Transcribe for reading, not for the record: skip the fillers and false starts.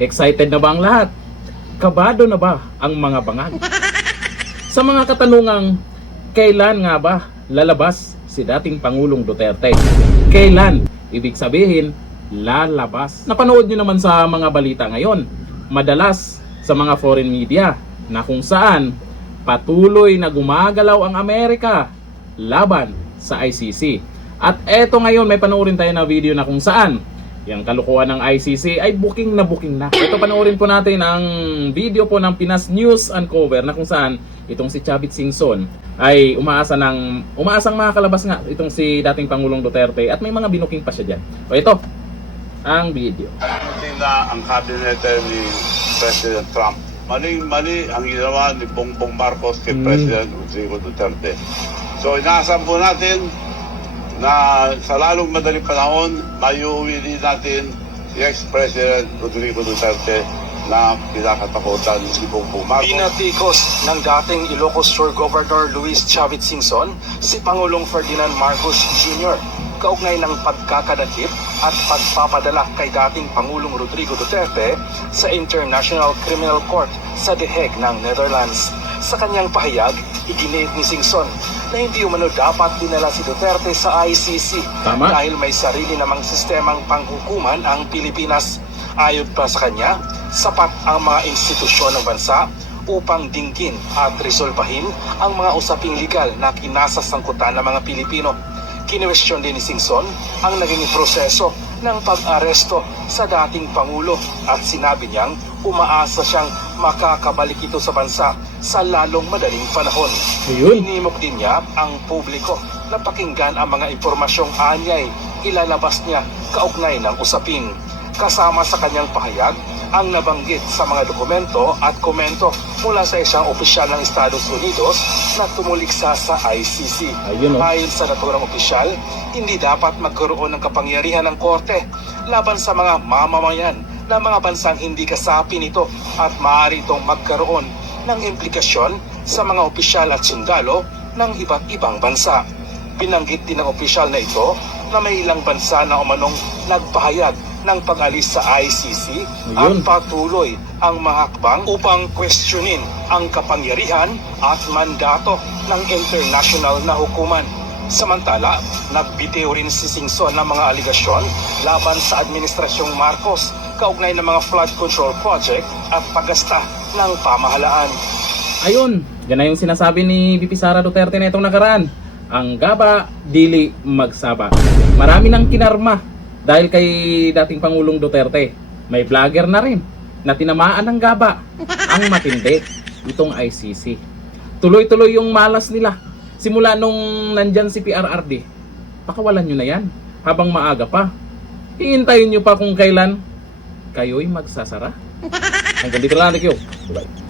Excited na ba ang lahat? Kabado na ba ang mga bangag? Sa mga katanungang, kailan nga ba lalabas si dating Pangulong Duterte? Kailan? Ibig sabihin, lalabas. Napanood nyo naman sa mga balita ngayon, madalas sa mga foreign media, na kung saan patuloy na gumagalaw ang Amerika laban sa ICC. At eto ngayon, may panoorin tayo na video na kung saan yung kalukuhan ng ICC ay booking na. Ito, panoorin po natin ang video po ng Pinas News Uncover na kung saan itong si Chavit Singson ay umaasang makakalabas nga itong si dating Pangulong Duterte at may mga binuking pa siya dyan. O ito, ang video. Na ang kabinete ni President Trump. Mali ang ginawa ni Bongbong Marcos kay President Rodrigo Duterte. So inaasahan po natin na sa lalong madaling panahon, mayuwi din natin si ex-President Rodrigo Duterte na kinakatakutan ni Bongbong Marcos. Pinatikos ng dating Ilocos Sur Governor Luis Chavit Singson si Pangulong Ferdinand Marcos Jr. kaugnay ng pagkakadakip at pagpapadala kay dating Pangulong Rodrigo Duterte sa International Criminal Court sa The Hague ng Netherlands. Sa kanyang pahayag, iginit ni Singson na hindi umano dapat dinala si Duterte sa ICC. Tama. Dahil may sarili namang sistemang panghukuman ang Pilipinas. Ayon pa sa kanya, sapat ang mga institusyon ng bansa upang dinggin at resolbahin ang mga usaping legal na kinasasangkutan ng mga Pilipino. Kinwestiyon din ni Singson ang naging proseso ng pag-aresto sa dating Pangulo at sinabi niyang umaasa siyang makakabalik ito sa bansa sa lalong madaling panahon. Ayun. Inimok din niya ang publiko na pakinggan ang mga impormasyong anyay ilalabas niya kaugnay ng usapin. Kasama sa kanyang pahayag ang nabanggit sa mga dokumento at komento mula sa isang opisyal ng Estados Unidos na tumuliksa sa ICC. Ayun, oh. Ayon sa naturang opisyal, hindi dapat magkaroon ng kapangyarihan ng korte laban sa mga mamamayan ng mga bansang hindi kasapi nito at maaari itong magkaroon ng implikasyon sa mga opisyal at sundalo ng iba't ibang bansa. Binanggit din ng opisyal na ito na may ilang bansa na umanong nagpahayag ng pag-alis sa ICC at Ayun. patuloy ang mga hakbang upang questionin ang kapangyarihan at mandato ng international na hukuman. Samantala, nagbitiw rin si Singson ng mga aligasyon laban sa Administrasyong Marcos kaugnay ng mga flood control project at paggasta ng pamahalaan. Ayun, yan na yung sinasabi ni VP Sara Duterte na itong nakaraan. Ang gaba, dili magsaba. Marami nang kinarma dahil kay dating Pangulong Duterte. May vlogger na rin na tinamaan ng gaba. Ang matindi, itong ICC. Tuloy-tuloy yung malas nila. Simula nung nandyan si PRRD, pakawalan nyo na yan habang maaga pa. Hihintayin nyo pa kung kailan kayo'y magsasara. Hanggang dito lang, thank you. Bye-bye.